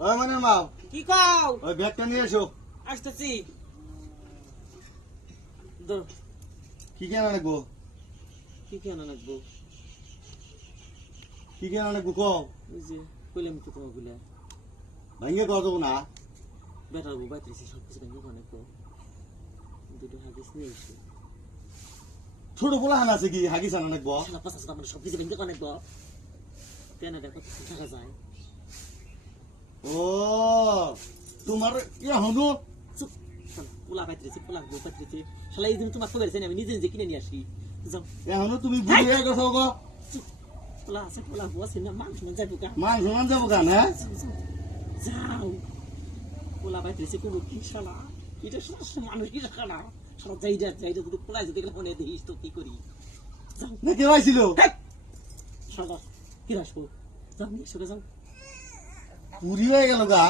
ওই মানে মাও কি কও? ওই ব্যাগটা নিয়ে এসো। আসতেছি। ধর। কি কেন আনবো? কি কেন নাকবো? কি কেন আনবো কও? ওই যে কইলাম তো তোমার বলে ভাঙিয়ে কত না? বেটার বউ বাইতেছে সব কিছু ভেঙে অনেক দুটো হাগিস নিয়ে এসে ছোট পোলা হান আছে কি হাগিস আনা নাকবো? শালা পাঁচ আমার সব কিছু ভেঙে অনেক কেন দেখো কত টাকা যায়। ও তোমার ইয়া হনো চুপ পোলা বাইতেছে পোলা বউ বাইতেছে শালা এই দিন তোমার খবর আছে আমি নিজে নিজে কিনে নিয়ে আসি যাও এখনো তুমি বুড়ি হয়ে গেছো গো। পোলা আছে পোলা বউ আছে না মানুষ না যাবো গা মান সমান যাবো কেন হ্যাঁ? যাও পোলা বাইতেছে কোনো কি শালা এটা মানুষ কি শালা শালা যাইটা যাইটা দুটো পোলা যদি দেখলে মনে দেখিস তো কি করি যাও না কে পাইছিল? শালা কি আসবো যাও নিয়ে যাও বুড়ি হয়ে গেল গা।